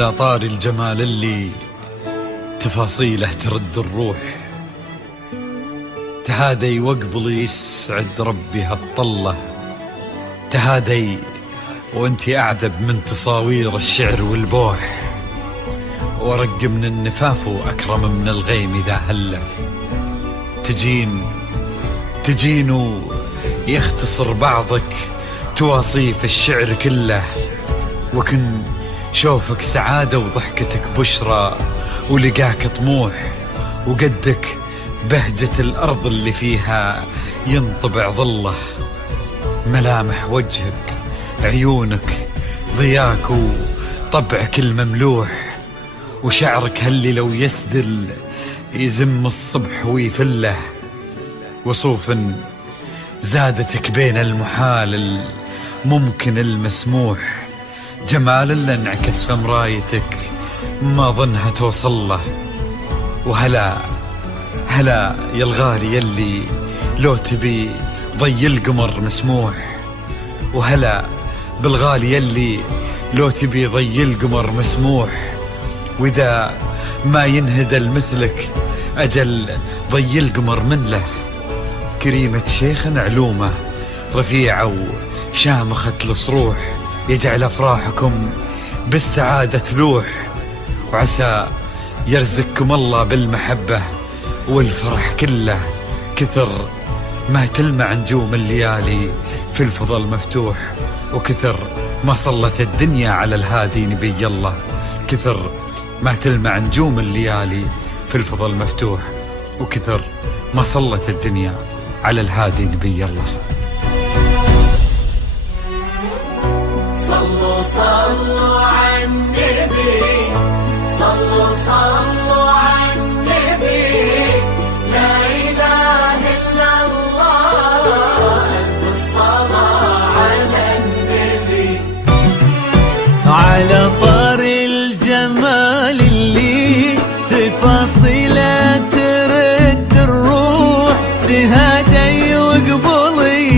على طار الجمال اللي تفاصيله ترد الروح، تهادي وقبل يسعد ربي هالطلة، تهادي وانتي أعذب من تصاوير الشعر والبوح، ورق من النفاف وأكرم من الغيم إذا هله، تجين يختصر بعضك تواصيف الشعر كله، وكن شوفك سعادة وضحكتك بشرى ولقاك طموح، وقدك بهجة الأرض اللي فيها ينطبع ظله، ملامح وجهك عيونك ضياك وطبعك المملوح، وشعرك هاللي لو يسدل يزم الصبح ويفله، وصوف زادتك بين المحال الممكن المسموح، جمال اللي انعكس في مرايتك ما ظنها توصل له، وهلا يا الغالي يلي لو تبي ضي القمر مسموح، وهلا بالغالي يلي لو تبي ضي القمر مسموح، وإذا ما ينهدل مثلك أجل ضي القمر من له، كريمة شيخ علومه رفيعة وشامخة الصروح، يجعل أفراحكم بالسعادة تلوح، وعسى يرزقكم الله بالمحبة والفرح كله، كثر ما تلمع نجوم الليالي في الفضل مفتوح، وكثر ما صلت الدنيا على الهادي نبي الله، كثر ما تلمع نجوم الليالي في الفضل مفتوح، وكثر ما صلت الدنيا على الهادي نبي الله. صلوا صلوا على النبي، صلوا صلوا على النبي، لا إله إلا الله، ألف الصلاة على النبي. على طار الجمال اللي تفاصيله ترد الروح، تهادي وقبل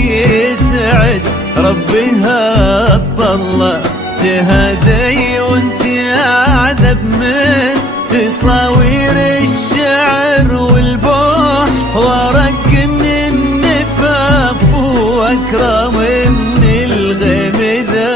يسعد ربها الطلة، تهادي وانت أعذب من تصاوير الشعر والبوح، ورق من النفاف وأكرم من الغيم ذا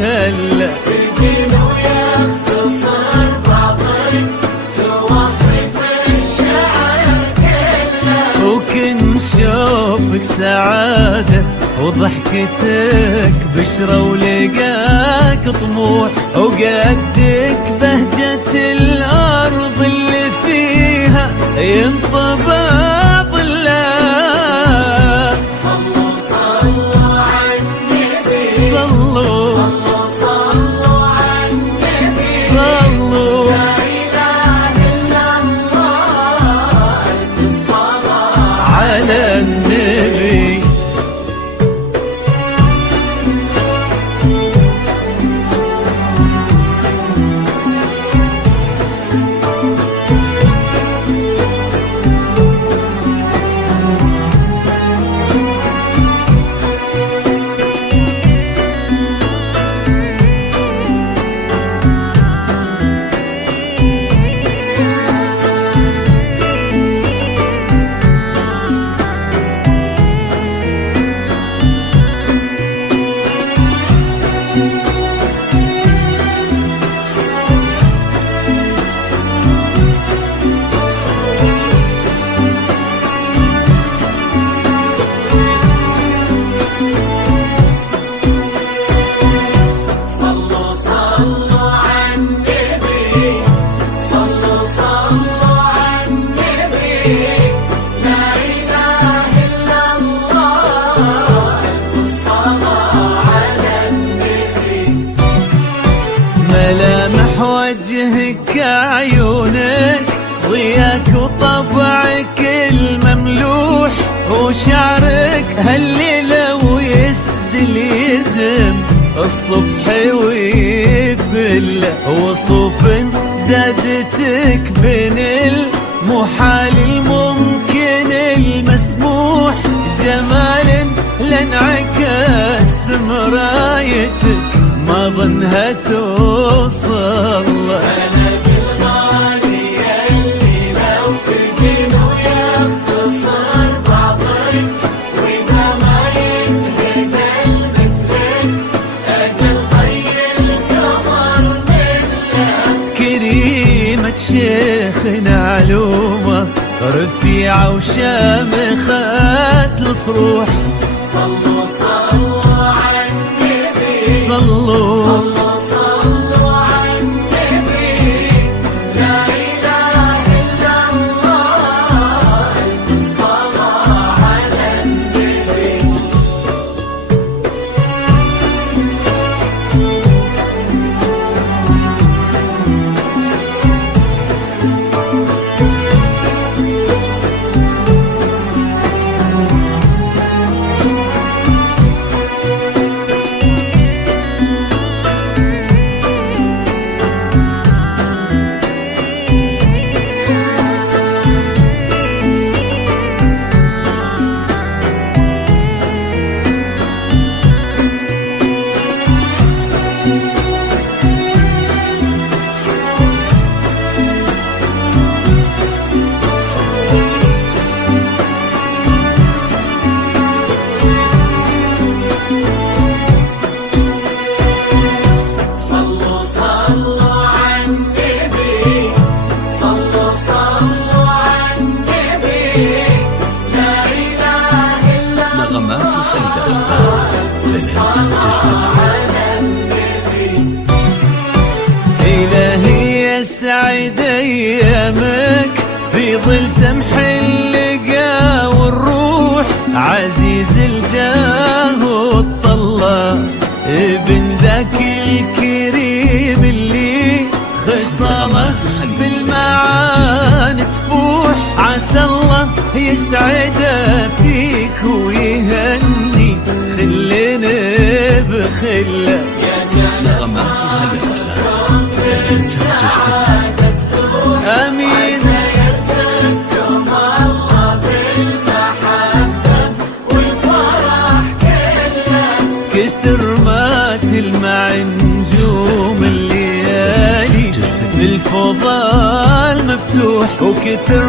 هلا، تجين ويختصر بعضك تواصف الشعر كله، وكن شوفك سعادة وضحكتك بشرى ولقاك طموح، وقدك بهجة الأرض اللي فيها ينطبع ظله. صلوا صلوا على النبي، صلوا صلوا صلوا على النبي، صلوا لا إله إلا الله، ألف الصلاة على النبي. صلوا صلوا على النبي، صلوا صلوا على النبي، لا إله إلا الله، ألف الصلاة على النبي. ملامح وجهك عيونك ضياك وطبعك المملوح، وشعرك هاللي لو يسدل يزم الصبح ويفل، وصوف زادتك بين المحال الممكن المسموح، جمال لانعكس في مرايتك ما ما ظنها توصل. أنا بالغالي اللي لو تجين ويختصر بعضك وإذا ما ينهدى مثلك أجل طي القمر منك. كريمة شيخنا علومة رفيعة وشامخة الصروح. صلوا صلوا على النبي صلوا صلوا صلوا على النبي لا إله إلا الله ألف صلاة على النبي. صلوا صلوا على النبي صلوا صلوا على النبي لا إله إلا نغمات سيدة على النبي. إلهي يسعد أيامك في ظل سمح اللقا والروح. عزيز الجاه والطلة ابن ذاك الكريم اللي خصاله بالمعاني تفوح. عسى الله يسعده فيك ويهني خلنا بخله. نغمات سيدة آمين. يرزقكم الله بالمحبة والفرح كله. كتر ما تلمع نجوم الليالي في الفضاء المفتوح. وكتر